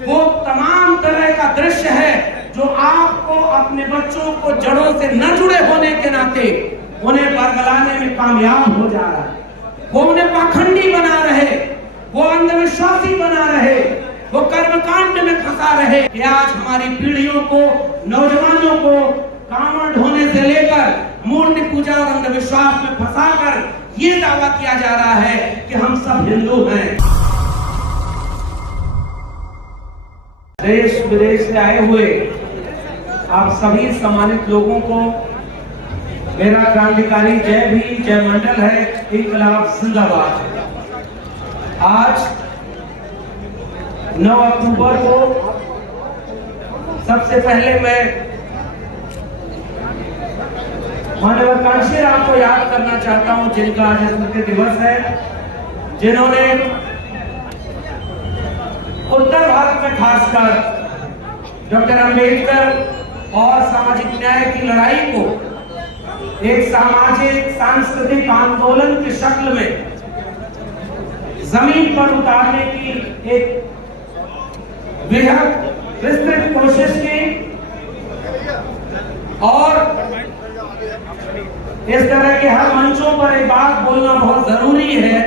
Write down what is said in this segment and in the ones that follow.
वो तमाम तरह का दृश्य है जो आपको अपने बच्चों को जड़ों से न जुड़े होने के नाते उन्हें बरगलाने में कामयाब हो जा रहा है। वो उन्हें पाखंडी बना रहे, वो अंधविश्वासी बना रहे, वो कर्मकांड में फंसा रहे कि आज हमारी पीढ़ियों को, नौजवानों को कांवड़ ढोने से लेकर मूर्ति पूजा और अंधविश्वास में फंसाकर ये दावा किया जा रहा है कि हम सब हिंदू हैं। देश विदेश से आए हुए आप सभी सम्मानित लोगों को मेरा क्रांतिकारी जय भीम, जय मंडल है, इंकलाब जिंदाबाद। आज 9 अक्टूबर को सबसे पहले मैं मानव कांशीराम को याद करना चाहता हूं, जिनका आज स्मृति दिवस है, जिन्होंने उत्तर भारत में खासकर डॉक्टर अंबेडकर और सामाजिक न्याय की लड़ाई को एक सामाजिक सांस्कृतिक आंदोलन की शक्ल में जमीन पर उतारने की एक बेहद विस्तृत कोशिश की और इस तरह के हर मंचों पर एक बात बोलना बहुत जरूरी है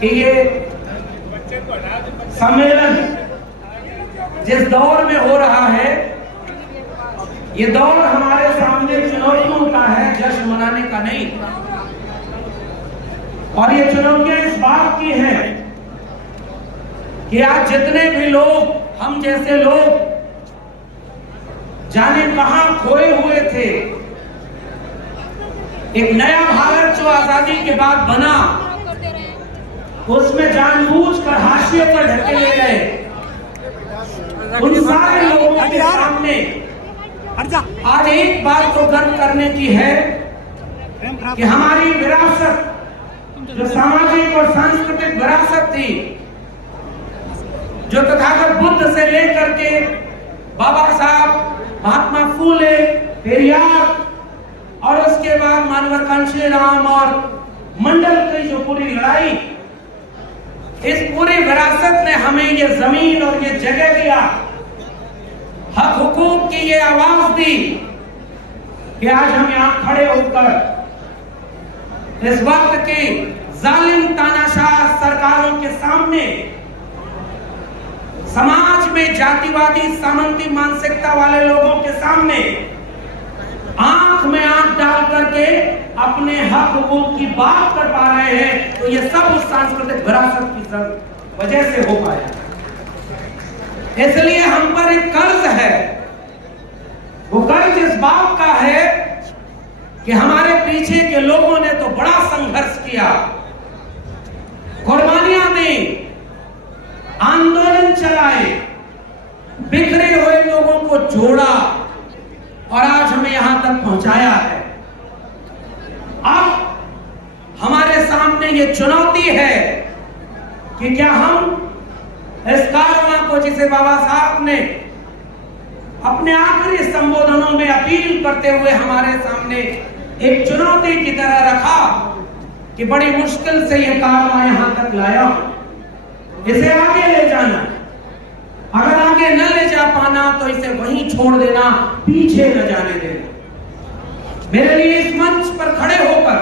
कि ये सम्मेलन जिस दौर में हो रहा है, ये दौर हमारे सामने चुनौतियों का है, जश्न मनाने का नहीं। और ये चुनौतियां इस बात की हैं कि आज जितने भी लोग, हम जैसे लोग जाने कहां खोए हुए थे, एक नया भारत जो आजादी के बाद बना, उसमें जानबूझकर हाशिए पर ढकेले गए उन सारे लोगों के सामने आज एक बात तो गर्व करने की है कि हमारी विरासत, जो सामाजिक और सांस्कृतिक विरासत थी, जो तथागत बुद्ध से लेकर के बाबा साहब, महात्मा फूले, पेरियार और उसके बाद मानव कांशीराम और मंडल की जो पूरी लड़ाई, इस पूरी विरासत ने हमें ये जमीन और ये जगह दिया, हक हुकूक की ये आवाज दी कि आज हम यहां खड़े होकर इस वक्त की जालिम तानाशाह सरकारों के सामने, समाज में जातिवादी सामंती मानसिकता वाले लोगों के सामने आंख में आंख डाल करके अपने हक हुकूक की बात कर पा रहे हैं। तो ये सब उस सांस्कृतिक विरासत की वजह से हो पाया। इसलिए हम पर एक कर्ज है, वो कर्ज इस बात का है कि हमारे पीछे के लोगों ने तो बड़ा संघर्ष किया, कुर्बानियां दी, आंदोलन चलाए, बिखरे हुए लोगों को जोड़ा और आज हमें यहां तक पहुंचाया है। अब हमारे सामने ये चुनौती है कि क्या हम इस कारवां को, जिसे बाबा साहब ने अपने आखिरी संबोधनों में अपील करते हुए हमारे सामने एक चुनौती की तरह रखा कि बड़ी मुश्किल से ये कारवां यहां तक लाया, इसे आगे ले जाना, अगर आगे न ले जा पाना तो इसे वहीं छोड़ देना, पीछे न जाने देना। मेरे लिए इस मंच पर खड़े होकर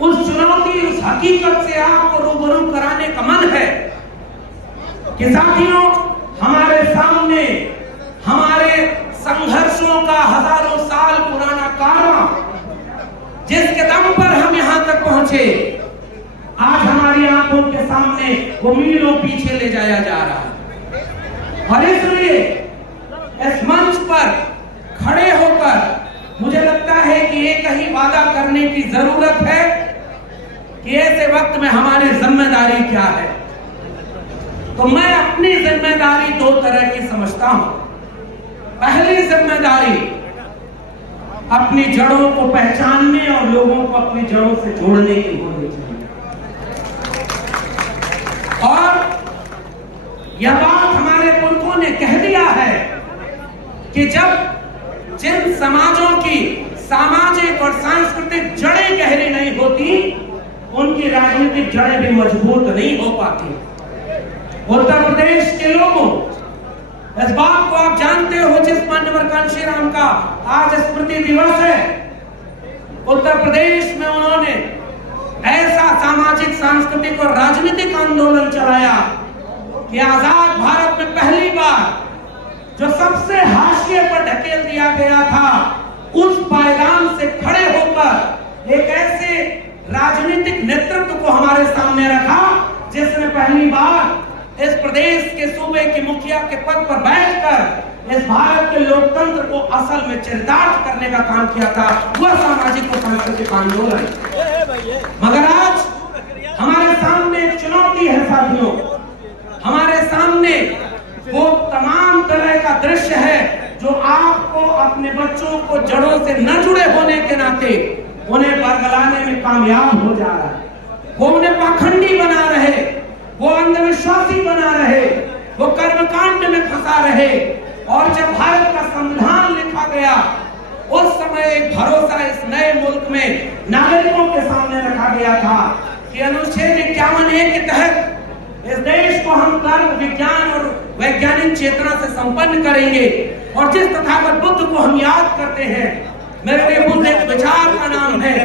उस चुनौती, उस हकीकत से आपको रूबरू कराने का मन है कि साथियों, हमारे सामने हमारे संघर्षों का हजारों साल पुराना कारवां, जिसके दम पर हम यहां तक पहुंचे, आज हमारी आंखों के सामने वो मीलों पीछे ले जाया जा रहा है। और इसलिए इस मंच पर खड़े होकर मुझे लगता है कि एक ही वादा करने की जरूरत है कि ऐसे वक्त में हमारी जिम्मेदारी क्या है। तो मैं अपनी जिम्मेदारी दो तरह की समझता हूं। पहली जिम्मेदारी अपनी जड़ों को पहचानने और लोगों को अपनी जड़ों से जोड़ने की होनी चाहिए। और यह बात हमारे पुरखों ने कह दिया है कि जब जिन समाजों की सामाजिक और सांस्कृतिक जड़ें गहरी नहीं होती, उनकी राजनीतिक जड़ें भी मजबूत नहीं हो पाती। उत्तर प्रदेश इस बात को आप जानते हो, जिस मान्यवर कांशीराम का आज स्मृति दिवस है, उत्तर प्रदेश में उन्होंने ऐसा सामाजिक, सांस्कृतिक और राजनीतिक आंदोलन चलाया कि आजाद भारत में पहली बार जो सबसे हाशिए पर ढकेल दिया गया था, उस पायदान से खड़े होकर एक ऐसे राजनीतिक नेतृत्व को हमारे सामने रखा जिसने पहली बार इस प्रदेश के सूबे के मुखिया के पद पर बैठकर इस भारत के लोकतंत्र को असल में चरितार्थ करने का काम किया था, वह सामाजिक और सांस्कृतिक आंदोलन। मगर आज हमारे सामने एक चुनौती है साथियों, हमारे सामने वो तमाम तरह का दृश्य है जो आपको अपने बच्चों को जड़ों से न जुड़े होने के नाते उन्हें बरगलाने में कामयाब हो जा रहा है। वो उन्हें पाखंडी बना रहे, वो अंधविश्वासी बना रहे, वो कर्मकांड में फंसा रहे। और जब भारत का संविधान लिखा गया, उस समय एक भरोसा इस नए मुल्क में नागरिकों के सामने रखा गया था कि अनुच्छेद 51A के तहत इस देश को हम तर्क, विज्ञान और वैज्ञानिक चेतना से संपन्न करेंगे। और जिस तथागत बुद्ध को हम याद करते हैं, मेरे लिए बुद्ध एक विचार का नाम है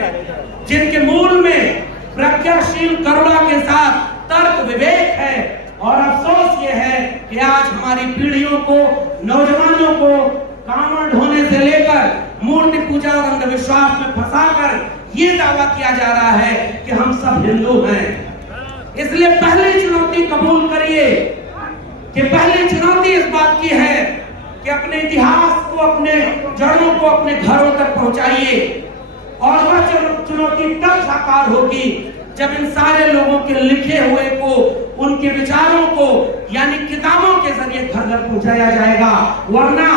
जिनके मूल में प्रज्ञाशील करुणा के साथ तर्क, विवेक है। और अफसोस ये है कि आज हमारी पीढ़ियों को, नौजवानों को कांवड़ ढोने से लेकर मूर्ति पूजा और अंधविश्वास में फंसाकर ये दावा किया जा रहा है कि हम सब हिंदू हैं। इसलिए पहली चुनौती कबूल करिए कि पहली चुनौती इस बात की है कि अपने इतिहास को, अपने जड़ों को अपने घरों तक पहुंचाइए। और वह चुनौती तब साकार होगी जब इन सारे लोगों के लिखे हुए को, उनके विचारों को यानी किताबों के जरिए घर घर पहुंचाया जाएगा। वरना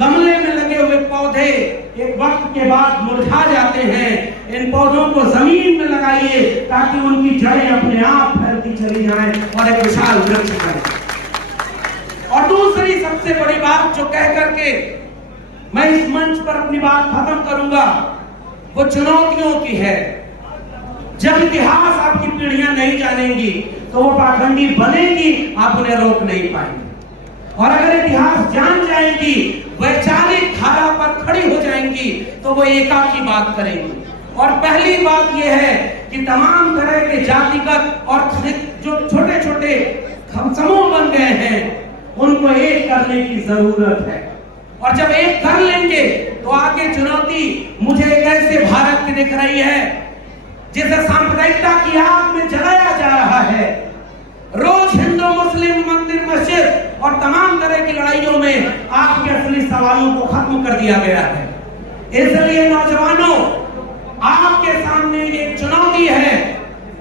गमले में लगे हुए पौधे एक वक्त के बाद मुरझा जाते हैं। इन पौधों को जमीन में लगाइए ताकि उनकी जड़ें अपने आप फैलती चली जाएं और एक विशाल वृक्ष बने। और दूसरी सबसे बड़ी बात जो कह करके मैं इस मंच पर अपनी बात खत्म करूंगा, वो चुनौतियों की है। जब इतिहास आपकी पीढ़ियां नहीं जानेंगी तो वो पाखंडी बनेगी, आप उन्हें रोक नहीं पाएंगे। और अगर इतिहास जान जाएंगी, वैचारिक धारा पर खड़ी हो जाएंगी, तो वो एकाकी बात करेंगी। और पहली बात यह है कि तमाम तरह के जातिगत और जो छोटे छोटे समूह बन गए हैं, उनको एक करने की जरूरत है। और जब एक कर लेंगे तो आगे चुनौती मुझे एक ऐसे भारत की दिख रही है जिसे सांप्रदायिकता की आग में जलाया जा रहा है। रोज हिंदू, मुस्लिम, मंदिर, मस्जिद और तमाम तरह की लड़ाइयों में आपके असली सवालों को खत्म कर दिया गया है। इसलिए नौजवानों, आपके सामने एक चुनौती है,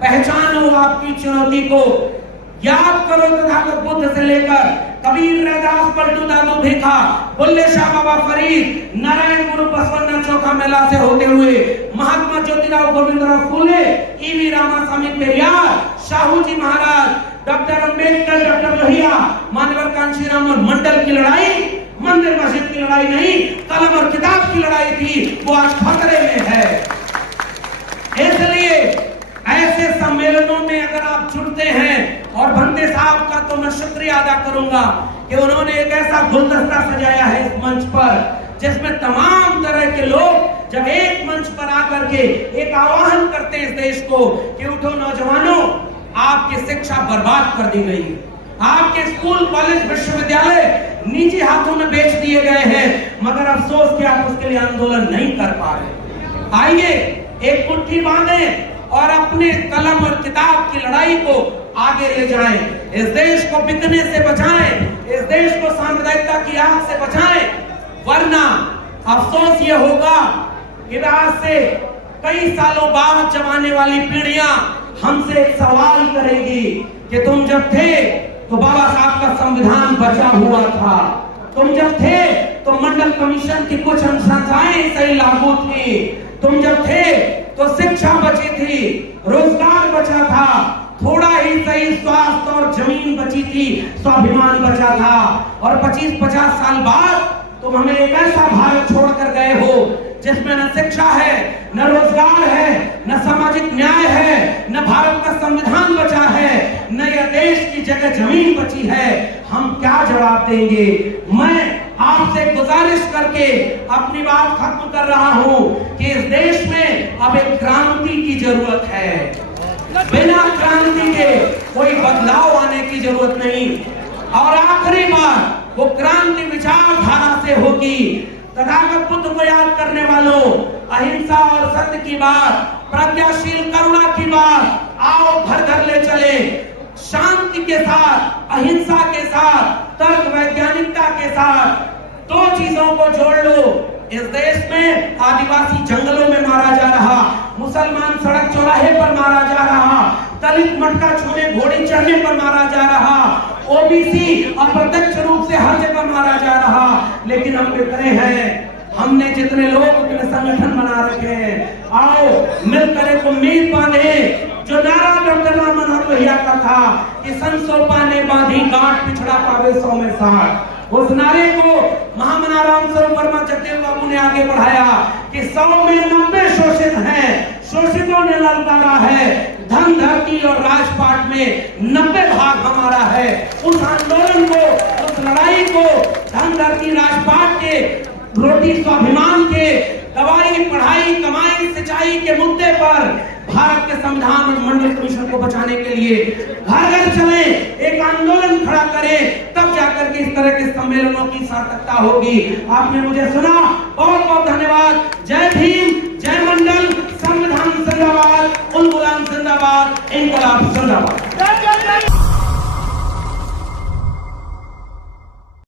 पहचानो आपकी चुनौती को, याद करो तथागत बुद्ध से लेकर कबीर, रैदास, पलटू दादू भेखा, बुल्ले शाह बाबा फरीद, नारायण गुरु बसवन्ना चौका मेला से होते हुए महात्मा ज्योतिराव गोविंदराव फूले, ईवी रामास्वामी पेरियार, शाहू जी महाराज, डॉक्टर अंबेडकर, डॉक्टर लोहिया, मान्यवर कांशीराम और मंडल की लड़ाई मंदिर मस्जिद की लड़ाई नहीं, कलम और किताब की लड़ाई थी, वो आज खतरे में है। इसलिए ऐसे सम्मेलनों में अगर आप जुड़ते हैं, और भंते साहब का तो मैं शुक्रिया अदा करूंगा कि उन्होंने एक ऐसा गुलदस्ता सजाया है इस मंच पर, जिसमें तमाम तरह के लोग जब एक मंच पर आकर के एक आह्वान करते हैं इस देश को कि उठो नौजवानों, आपकी शिक्षा बर्बाद कर दी गई, आपके स्कूल, कॉलेज, विश्वविद्यालय निजी हाथों में बेच दिए गए हैं, मगर अफसोस कि आप उसके लिए आंदोलन नहीं कर पा रहे। आइए एक मुट्ठी बांधें और अपने कलम और किताब की लड़ाई को आगे ले जाएं, इस देश को बिकने से बचाएं, इस देश को सांप्रदायिकता की आग से बचाएं। वरना अफसोस ये होगा कि आज से कई सालों बाद जब आने वाली पीढ़ियां हमसे एक सवाल करेगी कि तुम जब थे तो बाबा साहब का संविधान बचा हुआ था, तुम जब थे तो मंडल कमीशन की कुछ अनुशंसाएं सही लागू थी, तुम जब थे तो शिक्षा बची थी, रोजगार बचा था, थोड़ा ही सही स्वास्थ्य और जमीन बची थी, स्वाभिमान बचा था। और 25-50 साल बाद तुम हमें एक ऐसा भारत छोड़कर गए हो जिसमें न शिक्षा है, न रोजगार है, न सामाजिक न्याय है, न भारत का संविधान बचा है, न यह देश की जगह जमीन बची है। हम क्या जवाब जवाब देंगे। मैं आपसे गुजारिश करके अपनी बात खत्म कर रहा हूं कि इस देश में अब एक क्रांति की जरूरत है। बिना क्रांति के कोई बदलाव आने की जरूरत नहीं। और आखिरी बात वो क्रांति विचारधारा से होगी। तथागत बुद्ध को याद करने वालों, अहिंसा और सत्य की बात, प्रज्ञाशील करुणा की बात आओ घर घर ले चले। शांति के साथ, अहिंसा के साथ, तर्क वैज्ञानिकता के साथ दो चीजों को जोड़ लो। इस देश में आदिवासी जंगलों में मारा जा रहा, मुसलमान सड़क चौराहे पर मारा जा रहा, दलित मटका छूने घोड़ी चढ़ने पर मारा जा रहा, ओबीसी अप्रत्यक्ष रूप से हर जगह मारा जा रहा। लेकिन हम कितने हैं? हमने जितने लोग उतने संगठन बना रखे हैं। आओ मिलकर एक उम्मीद बांधे। जो नारा डॉक्टर राम मनोहर लोहिया का था कि संसोपा ने बांधी गांठ, पिछड़ा पावे 100 में 60, उस नारे को महामना राम स्वरूप वर्मा जगदेव बाबू ने आगे बढ़ाया कि 100 में 90 शोषित हैं, शोषितों ने ललकारा है, धन धरती और राजपाट में 90 भाग हमारा है। उस आंदोलन को, उस लड़ाई को धन धरती राजपाट के, रोटी स्वाभिमान के, दवाई पढ़ाई कमाई सिंचाई के मुद्दे पर भारत के संविधान और मंडल कमीशन को बचाने के लिए घर घर चले, एक आंदोलन खड़ा करें, तब जाकर के इस तरह के सम्मेलनों की सार्थकता होगी। आपने मुझे सुना